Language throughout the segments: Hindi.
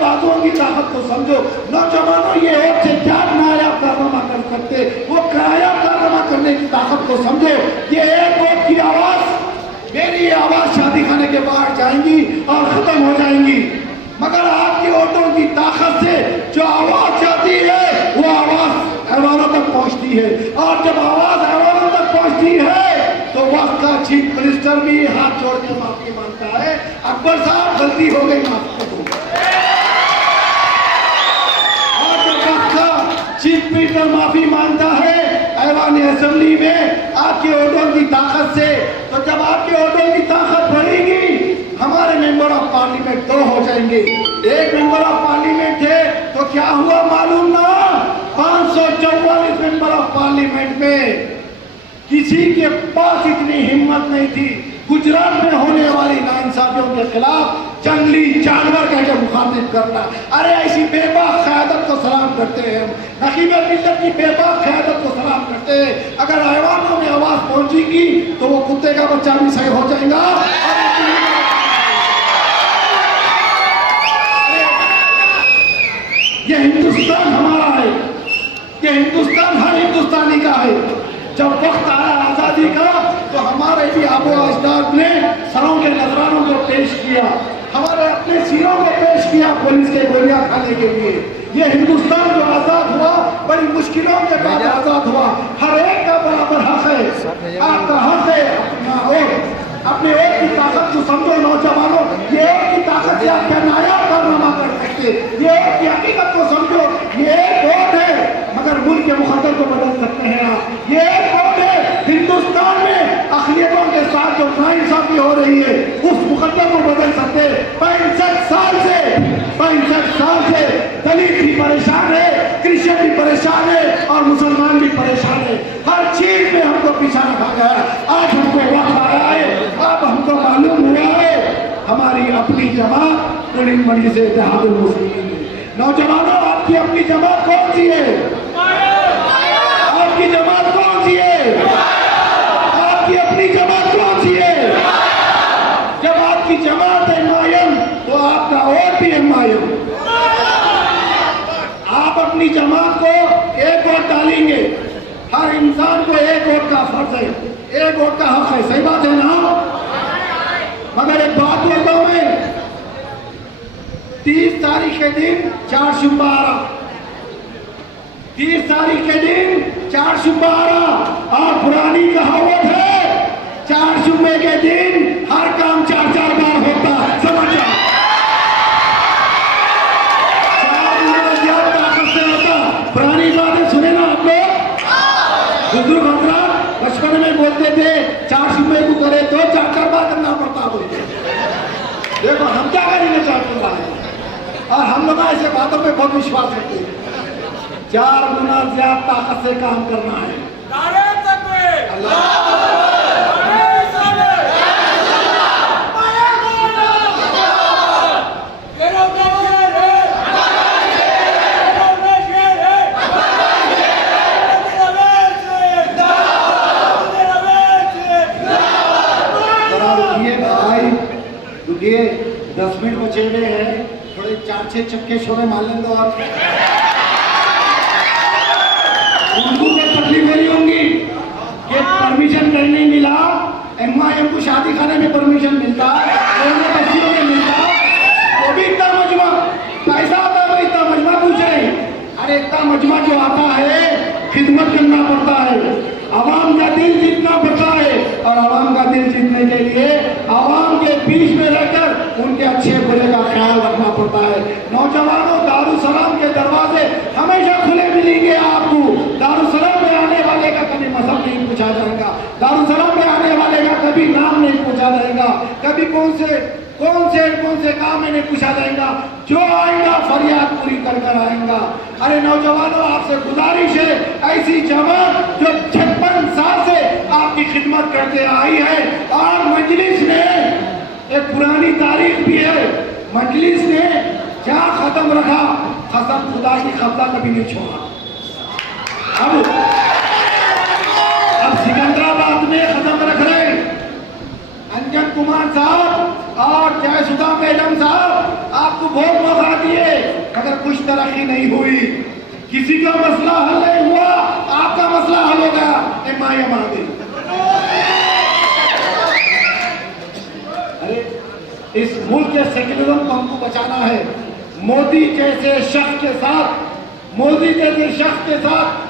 बातों की ताकत को समझो। नौजवानों, ये एक से क्या नायाब कारनामा कर सकते, वो नायाब कारनामा करने की ताकत को समझो। ये एक वोट की आवाज, मेरी ये आवाज शादी खाने के बाहर जाएंगी और खत्म हो जाएंगी, मगर आपकी वोटों की ताकत से जो आवाज जाती है वो आवाज ऐवानों तक पहुंचती है, और जब आवाज ऐवानों तक पहुंचती है तो वक्त का चीफ मिनिस्टर भी हाथ जोड़ के माफी मांगता है, अकबर साहब गलती हो गई, माफ कर दो। और जब वक्त का चीफ मिनिस्टर माफी मांगता है ऐवान असेंबली में आपके वोटों की ताकत से, तो जब आपके वोटों की ताकत बढ़ेगी हमारे मेंबर ऑफ पार्लियामेंट 2 हो जाएंगे। एक मेंबर ऑफ पार्लियामेंट थे तो क्या हुआ मालूम ना, 544 मेंबर ऑफ पार्लियामेंट में किसी के पास इतनी हिम्मत नहीं थी गुजरात में होने वाली नाइंसाफियों के खिलाफ जंगली जानवर कहकर मुखातिब करना। अरे ऐसी बेबाक क़यादत को सलाम करते हैं हम, नकीब मिल्लत की बेबाक क़यादत को सलाम करते हैं। अगर ऐवानों में आवाज पहुंचेगी तो वो कुत्ते का बच्चा भी सही हो जाएगा। ये हिंदुस्तान हमारा है, ये हिंदुस्तान हर हिंदुस्तानी का है। जब वक्त आया आजादी का तो हमारे भी आबो अजदाद ने सरों के नजरानों को पेश किया, हमारे अपने सिरों को पेश किया पुलिस के गोलियां खाने के लिए। ये हिंदुस्तान जो आजाद हुआ बड़ी मुश्किलों के बाद आजाद हुआ। हर एक का बराबर हक है, आपका हक है अपना वोट, अपने वोट की ताकत को समझो नौजवानों। ये वोट की ताकत से आप क्या नायाब कारनामा कर सकते, ये वोट की हकीकत को समझो। ये एक वोट है मगर मुल्क के मुकद्दर को बदल सकते हैं आप। ये एक वोट है, हिंदुस्तान में अक़लियतों के साथ जो नाइंसाफी हो रही है उस मुकद्दर को बदल सकते। 65 साल से दलित भी परेशान है, क्रिश्चियन भी परेशान है और मुसलमान भी परेशान है। हर चीज में हमको पीछा रखा गया। आज हमको वक्त आया है, अब हमको मालूम हुआ है हमारी अपनी जमात कुलीन मंडी से इत्तेहादुल मुस्लिमीन है। नौजवानों, आपकी अपनी जमात कौन सी है? आपकी जमात कौन सी है? आपकी अपनी जमात कौन सी है? जब आपकी जमात है MIM तो आपका वोट भी MIM। आप अपनी जमात को एक वोट डालेंगे, हर इंसान को एक वोट का फर्ज है, एक वोट का हक है, सही बात है ना? मगर एक बात बोलता हूं मैं, 30 तारीख के दिन 4 शुबा आ रहा, 30 तारीख के दिन 4 शुबा आ रहा, और पुरानी कहावत है 4 शुबे के दिन हर काम 4-4 बार होता है। समझा? 4 याद ताकत से होता। पुरानी बातें सुने ना आप लोग, बुजुर्ग हजरात बचपन में बोलते थे 4 शुबे को करे तो 4-4 बार करना पड़ता बोलते। देखो हम क्या करेंगे 4 बार, और हम लोग ऐसे बातों पे बहुत विश्वास रखते हैं। 4 गुना ज्यादा ताकत से काम करना है। रुकिए, 10 मिनट बचे हुए हैं, थोड़े 4-6 चक्के छोड़े मार लेंगे। और उनको को तकलीफ हो रही होंगी कि परमिशन कहीं नहीं मिला, MIM को शादी खाने में परमिशन मिलता है, बस्तियों में मिलता, वो भी इतना मजमा पैसा आता है, इतना मजमा पूछे। अरे इतना मजमा जो आता है खिदमत करना पड़ता है, आवाम का दिल जीतना पड़ता है, और आवाम का दिल जीतने के लिए आवाम के बीच में रहकर उनके अच्छे बुरे का ख्याल रखना पड़ता है। नौजवानों, दारुसलाम के दरवाजे हमेशा खुले मिलेंगे आपको। दारुसलाम में आने वाले का कभी मजहब नहीं पूछा जाएगा, दारुसलाम में आने वाले का कभी नाम नहीं पूछा जाएगा, कभी कौन से काम में नहीं पूछा जाएगा। जो आएगा फरियाद पूरी कर कर आएगा। अरे नौजवानों, आपसे गुजारिश है, ऐसी जमात जो 56 साल से आपकी खिदमत करते आई है, और मजलिस ने एक पुरानी तारीख भी है, मजलिस ने क्या खत्म रखा, कसम खुदा की कब्जा कभी नहीं छोड़ा। अब सिकंदराबाद में खत्म रख रहे अंजन कुमार साहब और जयसुधा मैडम साहब, आपको बहुत मौका दिए, कुछ तरक्की नहीं हुई, किसी का मसला हल नहीं हुआ, आपका मसला हल हो गया, MIM आ गई। अरे इस मुल्क के सेक्युलरिज्म को हमको बचाना है। मोदी जैसे शख्स के साथ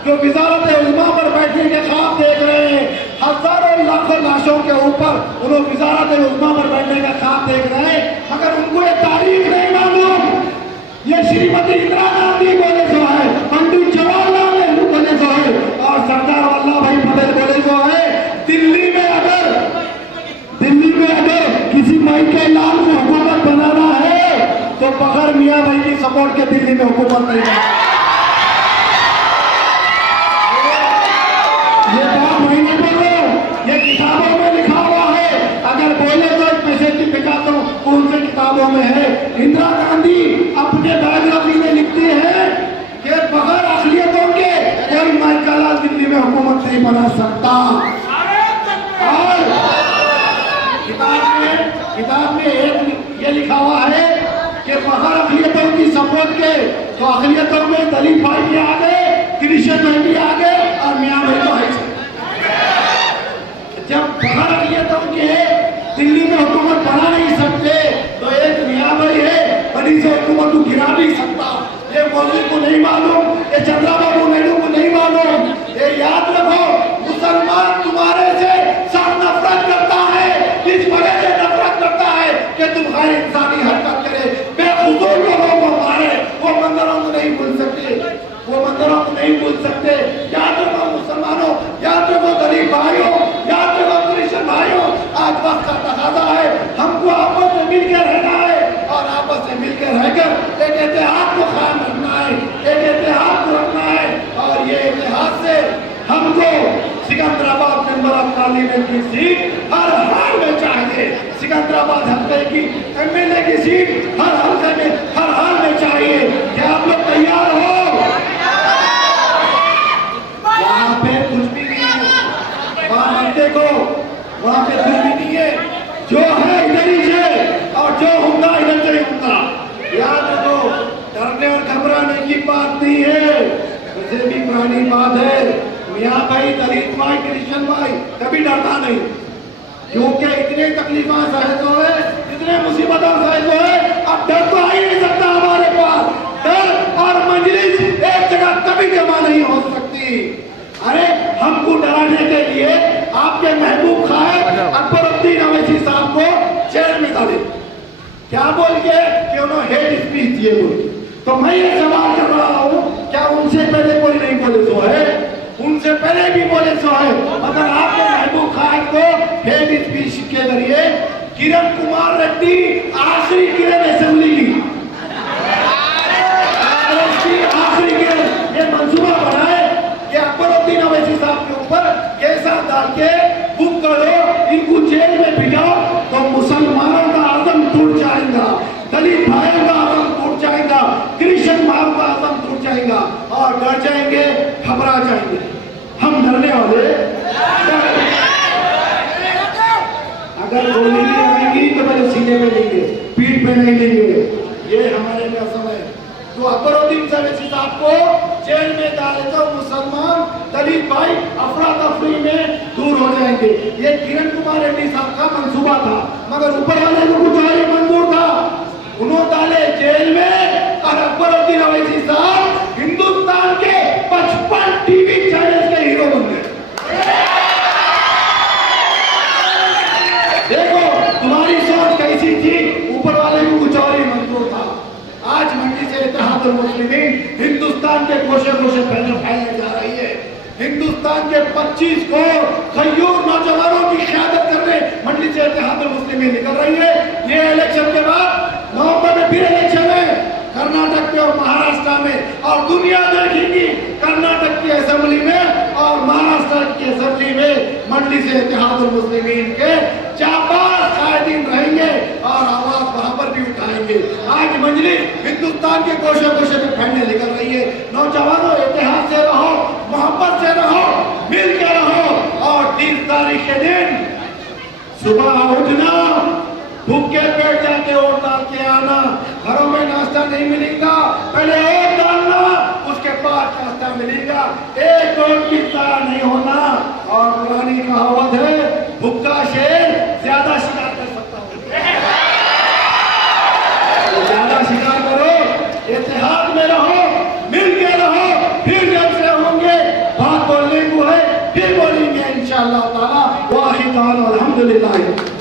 जो वजारत उज़्मा पर बैठने के ख्वाब देख रहे हैं, हजारों लाखों लाशों के ऊपर उन्होंने वजारत उज़्मा पर बैठने का ख्वाब देख रहे हैं, मगर उनको ये तारीख नहीं मालूम। ये श्रीमती इंदिरा गांधी बोले जो है, पंडित जवाहरलाल नेहरू बोले जो है, और सरदार वल्लभ भाई पटेल बोले जो है, दिल्ली में अगर किसी माइके लाल को हुकूमत बनाना है तो बगैर मियां भाई की सपोर्ट के दिल्ली में हुकूमत नहीं है। ये बात मैं नहीं बोल रहा हूं, ये किताबों में लिखा हुआ है। अगर बोले तो पैसे की दिखाता हूं, कौन से किताबों में है। इंदिरा गांधी अपने बायोग्राफी में लिखती है कि बगैर अखिलियतों के कोई माइका लाल दिल्ली में हुकूमत नहीं बना सकता। और किताब में एक ये लिखा हुआ है कि बगैर अखिलियतों की सपोर्ट के, तो अखिलियतों में दलित भाई भी आ गए, क्रिश्चियन भाई भी आ गए, और मियां भाई तो है। जब बगैर अखिलियतों के दिल्ली में हुकूमत बना नहीं सकते, तो एक मियां भाई है बड़ी से हुकूमत को गिरा नहीं सकता। ये मोदी को नहीं मालूम, ये चंद्रबाबू नायडू को नहीं मालूम। ये याद रखो, मुसलमान तुम्हारे से सब नफरत करता है, इस वजह से नफरत करता है कि तुम गैर इंसानी हरकत करे, बेखुदूर लोगों को मारे। वो मंदिरों को नहीं भूल सकते, याद रखो मुसलमानों, याद रखो दलित भाइयों, याद रखो क्रिश्चियन भाइयों, आज वक्त का तकाजा है, हमको आपस में मिलकर रहना है, और आपस में मिलकर रहकर एक इतिहास को कायम रखना है, एक इतिहास को रखना है। और ये इतिहास से हमको सिकंदराबाद मेंबर ऑफ पार्लियामेंट की सीट हर हाल में चाहिए। सिकंदराबाद हल्के की MLA की सीट हर हाल में चाहिए। क्या आप लोग तैयार हो? वहां पे कुछ भी नहीं है, वहां देखो, वहां पे कुछ भी नहीं है, जो है इधर ही है, और जो होगा इधर से होगा। याद रखो, डरने और घबराने की बात नहीं है, वैसे भी पुरानी बात है। मियां भाई, दलित भाई, क्रिश्चियन भाई कभी डरता नहीं, क्योंकि इतने तकलीफें सहज हुए, इतने मुसीबतों सहज हुए, अब डर तो आ ही नहीं सकता हमारे पास। डर और मजलिस एक जगह कभी जमा नहीं हो सकती। अरे हमको डराने के लिए आपके महबूब खान अकबरुद्दीन अवैसी साहब को जेल में डाले, क्या बोल के कि उन्होंने हेट स्पीच दिए बोल। तो मैं ये सवाल कर रहा हूँ, क्या उनसे पहले कोई नहीं बोले सो है? उनसे पहले भी बोले सो है, मगर आपके महबूब खान को हेट स्पीच के जरिए किरण कुमार रेड्डी आखिरी किरण असेंबली की आखिरी किरण, ये मंसूबा बनाए कि अकबरुद्दीन अवैसी साहब के ऊपर केसा डाल के बुक करो, इनको जेल में भिजाओ, तो मुसलमानों का आज़म टूट जाएगा, दलित भाइयों का आज़म टूट जाएगा, क्रिश्चियन भाइयों का आज़म टूट जाएगा, और डर जाएंगे, घबरा जाएंगे। हम डरने वाले, अगर गोली भी आएगी तो मेरे सीने में लेंगे, पीठ पे नहीं लेंगे। ये हमारे कसम है। तो अकबरुद्दीन अवैसी साहब को जेल में डाले तो मुसलमान दलित भाई अफरा तफरी में दूर हो जाएंगे। ये किरण कुमार रेड्डी साहब का मंसूबा था, मगर ऊपर वाले को कुछ और मंजूर था, उन्होंने डाले जेल में। और अकबरुद्दीन अवैसी साहब हिंदुस्तान के 55 टीवी चैनल के हीरो बन गए। देखो तुम्हारी सोच कैसी थी, ऊपर वाले को कुछ और ही मंजूर था। आज मंडी से इत्तेहादुल मुस्लिमीन हिंदुस्तान के कोशे कोशे फैलने जा रही है। हिंदुस्तान के 25 को खयूर नौजवानों की क़यादत करने मंडी से इत्तेहादुल मुस्लिमीन निकल रही है। ये इलेक्शन के बाद नवंबर में फिर इलेक्शन है, कर्नाटक में और महाराष्ट्र में, और दुनिया देखेगी कर्नाटक की असेंबली में और महाराष्ट्र की असेंबली में मंडी से इत्तेहादुल मुस्लिमीन के जाबाज कायदीन रहेंगे और आवाज वहां पर भी उठाएंगे। आज मजलिस हिंदुस्तान के कोशे कोशे में फैलने निकल रही है। नौजवानों, इतिहास से रहो, मोहब्बत से रहो, मिल के रहो, और 30 तारीख के दिन सुबह उठना, भूखे पेट जाके वोट डाल के आना। घरों में नाश्ता नहीं मिलेगा, पहले एक डालना उसके बाद नाश्ता मिलेगा, एक रोट की तरह नहीं होना। और पुरानी कहावत है, भुक्का शेर ज्यादा शिकार कर सकता है। तो ज्यादा शिकार करो, इत्तेहाद में रहो, मिल के रहो, फिर जब से होंगे बात बोलने को है फिर बोलेंगे इंशाअल्लाह ताला। वाहिद अल्हम्दुलिल्लाह।